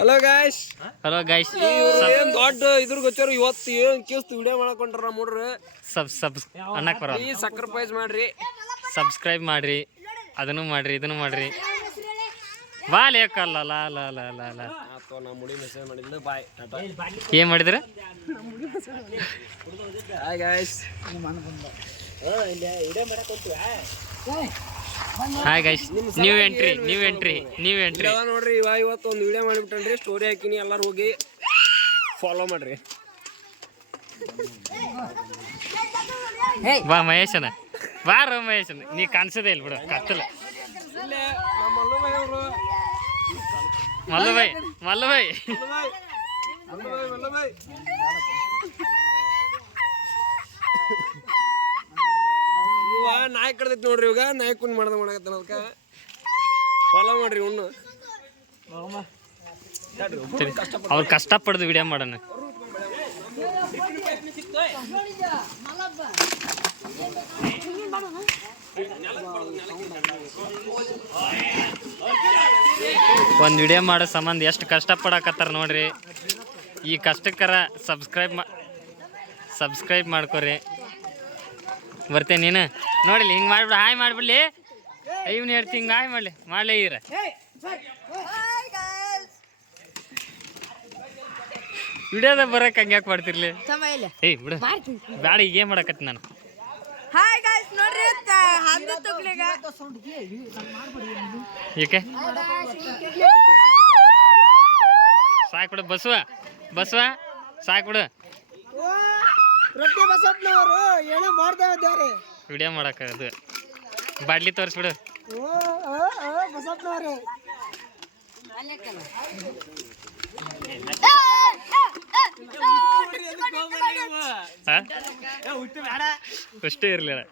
Hello guys hello guys ಏನ್ ದೊಡ್ಡ ಇದ್ರ ಗೊತ್ತಾರ ಇವತ್ತು ಏನ್ ಕೇಸ್ತು ವಿಡಿಯೋ ಮಾಡಕೊಂಡ್ರ ನೋಡ್ರಿ ಸಬ್ ಸಬ್ ಅನ್ನಕ್ ಬರೋ ಈ ಸಕ್ರಿಫೈಸ್ ಮಾಡ್ರಿ. ಸಬ್ಸ್ಕ್ರೈಬ್ ಮಾಡ್ರಿ. ಅದನ್ನು ಮಾಡ್ರಿ ಇದನ್ನು ಮಾಡ್ರಿ. ಬಾ ಲೇಕಲ್ಲ ಲಾ ಲಾ ಲಾ ಲಾ ಲಾ ಆತೋ ನಾ ಮುಡಿ ಮೆಸೇಜ್ ಮಾಡಿಲ್ಲ ಬಾಯ್ ಟಾಟಾ ಏನ್ ಮಾಡಿದ್ರ hi guys new entry new entry new entry ನೋಡ್ರಿ ಇವಾಗ ಇವತ್ತು ಒಂದು ವಿಡಿಯೋ ಮಾಡಿಬಿಟ್ಟನ್ರಿ. ಸ್ಟೋರಿ ಹಾಕಿನಿ ಎಲ್ಲರೂ ಹೋಗಿ ಫಾಲೋ ಮಾಡ್ರಿ. ಬಾ ಮಹೇಶನ. ಬಾರ ಮಹೇಶನ ನೀ ಕಾಣಿಸೋದೇ ಇಲ್ಲ ಬಿಡು ಕತ್ತಲ ಇಲ್ಲೇ ನಮ್ಮ ಮಲ್ಲುಬಾಯ್ ಅವರು ಮಲ್ಲಬಾಯ್ ಮಲ್ಲಬಾಯ್ ಮಲ್ಲುಬಾಯ್ ಮಲ್ಲುಬಾಯ್ ಮಲ್ಲುಬಾಯ್ ಇವ ನಾಯಿ ಕಡ್ದೈತಿ ನೋಡ್ರಿ ಇವಾಗ ನಾಯಿ ಕುಂದ್ ಮಾಡ್ದ ಮಾಡಕತ್ತಾನ ಅದಕ್ಕೆ ಫಾಲೋ ಮಾಡ್ರಿ ಉಣ್ಣು ಅವ್ರು ಕಷ್ಟಪಡ್ದು ವಿಡಿಯೋ ಮಾಡೋಣ ಒಂದು ವಿಡಿಯೋ ಮಾಡೋ ಸಂಬಂಧ ಎಷ್ಟು ಕಷ್ಟಪಡಕತ್ತಾರ ನೋಡ್ರಿ. ಈ ಕಷ್ಟಕರ ಸಬ್ಸ್ಕ್ರೈಬ್ ಮಾ ಸಬ್ಸ್ಕ್ರೈಬ್ ಮಾಡ್ಕೊರಿ. ಬರ್ತೇನೆ ನೀನು. ನೋಡಿಲಿ ಹಿಂಗೆ ಮಾಡ್ಬಿಡು ಹಾಯ್ ಮಾಡ್ಬಿಡ್ಲಿ. ಇವ್ನು ಹೇಳ್ತಿ ಹಿಂಗೆ ಹಾಯ್ ಮಾಡಲಿ. ಮಾಡಲೇ ಇರ ವಿಡಿಯೋದ ಬರಕ್ಕೆ ಹಂಗ್ಯಾಕೆ ಮಾಡ್ತಿರ್ಲಿ? ಏಯ್ ಬಿಡು. ಬ್ಯಾಡ ಈಗ ಏನು ಮಾಡಕತ್ತಿ ನಾನು? ತುಗ್ಲಿಗ ಏಕೆ? ಸಾಕು ಬಿಡು ಬಸವ ಬಸವ ಸಾಕು ಬಿಡು ರೊಟ್ಟಿ ಬಸಪ್ಪನವರು ಏನೋ ಮಾಡ್ತಾ ಇದ್ದಾರೆ. ವಿಡಿಯೋ ಮಾಡಕ್ಕೆ ಅದು ಬಾಡ್ಲಿ ತೋರಿಸ್ಬಿಡು. ಬಸಪ್ಪನವ್ರೆ. ಅಷ್ಟೇ ಇರಲಿಲ್ಲ.